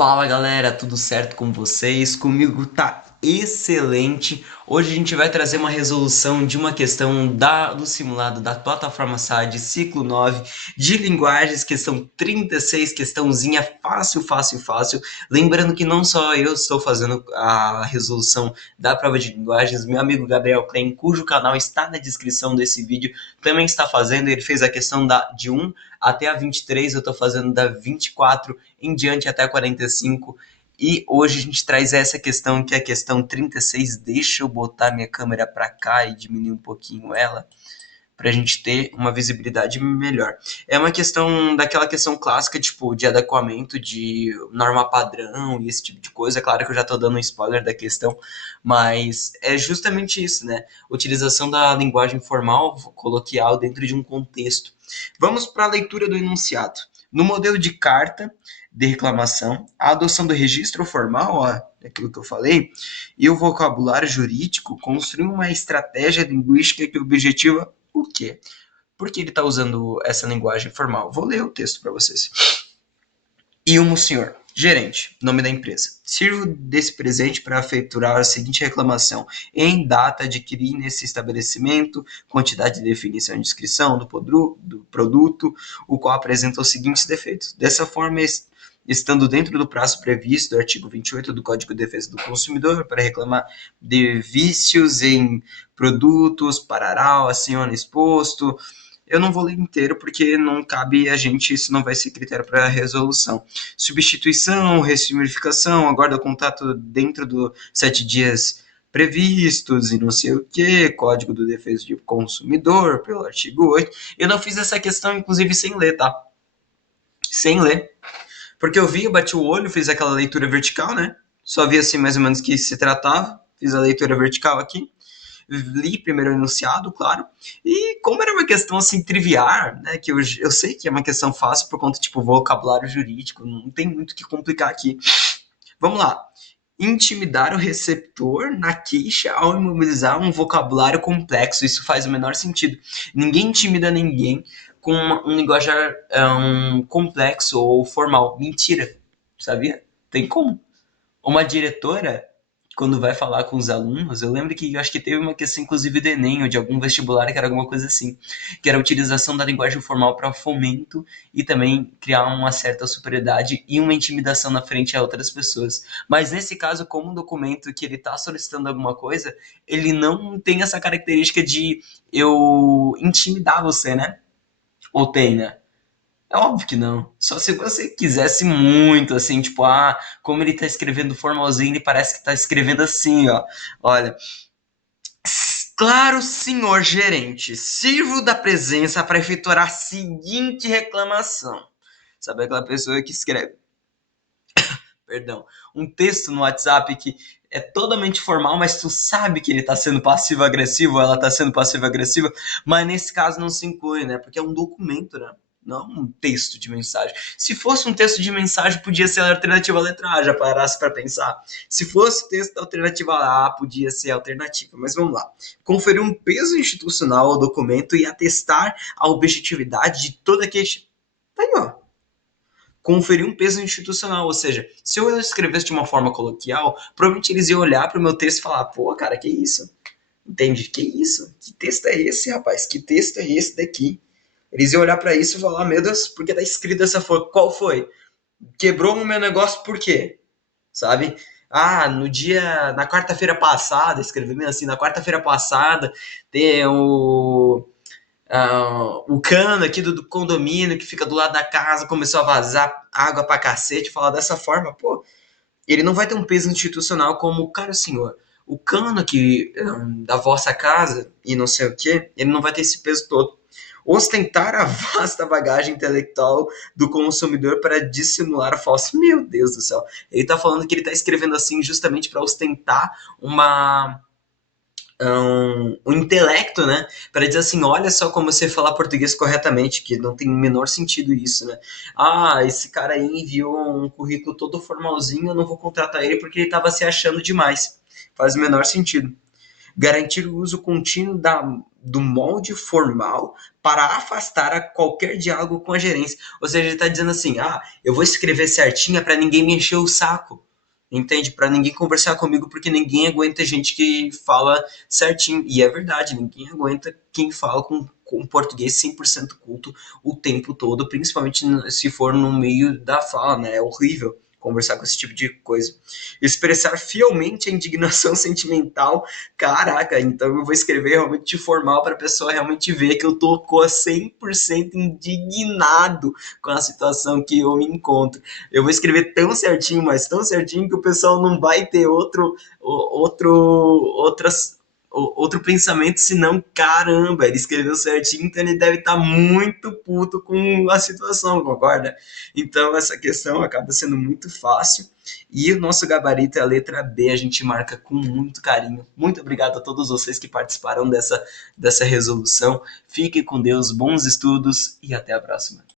Fala galera, tudo certo com vocês? Comigo tá excelente. Hoje a gente vai trazer uma resolução de uma questão do simulado da plataforma SAD ciclo 9 de linguagens, questão 36, questãozinha fácil, fácil, fácil. Lembrando que não só eu estou fazendo a resolução da prova de linguagens, meu amigo Gabriel Klein, cujo canal está na descrição desse vídeo, também está fazendo. Ele fez a questão de 1 até a 23, eu estou fazendo da 24 em diante até a 45. E hoje a gente traz essa questão, que é a questão 36. Deixa eu botar minha câmera para cá e diminuir um pouquinho ela, para a gente ter uma visibilidade melhor. É uma questão daquela questão clássica, tipo, de adequamento, de norma padrão e esse tipo de coisa. Claro que eu já estou dando um spoiler da questão, mas é justamente isso, né? Utilização da linguagem formal, coloquial, dentro de um contexto. Vamos para a leitura do enunciado. No modelo de carta de reclamação, a adoção do registro formal, ó, daquilo que eu falei, e o vocabulário jurídico construem uma estratégia linguística que objetiva o quê? Por que ele está usando essa linguagem formal? Vou ler o texto para vocês. E um senhor, gerente, nome da empresa. Sirvo desse presente para efetuar a seguinte reclamação. Em data, adquiri nesse estabelecimento quantidade de definição e descrição do produto, o qual apresenta os seguintes defeitos. Dessa forma, estando dentro do prazo previsto do artigo 28 do Código de Defesa do Consumidor para reclamar de vícios em produtos, parará, assim, exposto. Eu não vou ler inteiro porque não cabe a gente, isso não vai ser critério para resolução. Substituição, ressignificação, aguarda contato dentro dos 7 dias previstos e não sei o que, Código do Defesa do Consumidor, pelo artigo 8. Eu não fiz essa questão, inclusive, sem ler, tá? Sem ler. Porque eu vi, eu bati o olho, fiz aquela leitura vertical, né? Só vi assim mais ou menos que se tratava. Fiz a leitura vertical aqui. Li primeiro o enunciado, claro. E como era uma questão assim trivial, né? Que eu sei que é uma questão fácil por conta, tipo, vocabulário jurídico. Não tem muito o que complicar aqui. Vamos lá. Intimidar o receptor na queixa ao imobilizar um vocabulário complexo. Isso faz o menor sentido. Ninguém intimida ninguém com um linguajar complexo ou formal. Mentira, sabia? Tem como. Uma diretora, quando vai falar com os alunos, eu lembro que eu acho que teve uma questão, inclusive, do Enem, ou de algum vestibular, que era alguma coisa assim, que era a utilização da linguagem formal para fomento e também criar uma certa superioridade e uma intimidação na frente a outras pessoas. Mas nesse caso, como um documento que ele está solicitando alguma coisa, ele não tem essa característica de eu intimidar você, né? Ou tem, né? É óbvio que não. Só se você quisesse muito, assim, tipo, como ele tá escrevendo formalzinho, ele parece que tá escrevendo assim, ó. Olha. Claro, senhor gerente, sirvo da presença para efetuar a seguinte reclamação. Sabe aquela pessoa que escreve, perdão, um texto no WhatsApp que é totalmente formal, mas tu sabe que ele tá sendo passivo-agressivo, ela tá sendo passivo-agressiva, mas nesse caso não se inclui, né? Porque é um documento, né? Não um texto de mensagem. Se fosse um texto de mensagem, podia ser a alternativa à letra A, já parasse para pensar. Se fosse texto da alternativa A, podia ser a alternativa. Mas vamos lá. Conferir um peso institucional ao documento e atestar a objetividade de toda queixa. Tá aí, ó, conferir um peso institucional, ou seja, se eu escrevesse de uma forma coloquial, provavelmente eles iam olhar para o meu texto e falar, pô, cara, que isso? Entende? Que isso? Que texto é esse, rapaz? Que texto é esse daqui? Eles iam olhar para isso e falar, meu Deus, por que tá escrito dessa forma? Qual foi? Quebrou o meu negócio por quê? Sabe? Na quarta-feira passada, escrevi assim, na quarta-feira passada, tem o cano aqui do condomínio que fica do lado da casa começou a vazar água pra cacete, falar dessa forma, pô, ele não vai ter um peso institucional como, cara, senhor, o cano aqui da vossa casa e não sei o que, ele não vai ter esse peso todo. Ostentar a vasta bagagem intelectual do consumidor para dissimular a falsa. Meu Deus do céu. Ele tá falando que ele tá escrevendo assim justamente para ostentar um intelecto, né? Para dizer assim, olha só como você fala português corretamente, que não tem o menor sentido isso, né? Esse cara aí enviou um currículo todo formalzinho, eu não vou contratar ele porque ele estava se achando demais. Faz o menor sentido. Garantir o uso contínuo do molde formal para afastar a qualquer diálogo com a gerência. Ou seja, ele está dizendo assim, eu vou escrever certinho para ninguém me encher o saco. Entende? Para ninguém conversar comigo, porque ninguém aguenta gente que fala certinho. E é verdade, ninguém aguenta quem fala com português 100% culto o tempo todo, principalmente se for no meio da fala, né? É horrível conversar com esse tipo de coisa. Expressar fielmente a indignação sentimental. Caraca, então eu vou escrever realmente formal para a pessoa realmente ver que eu tô 100% indignado com a situação que eu me encontro. Eu vou escrever tão certinho, mas tão certinho que o pessoal não vai ter outras outro pensamento, senão, caramba, ele escreveu certinho, então ele deve estar muito puto com a situação, concorda? Então, essa questão acaba sendo muito fácil. E o nosso gabarito é a letra B, a gente marca com muito carinho. Muito obrigado a todos vocês que participaram dessa resolução. Fiquem com Deus, bons estudos e até a próxima.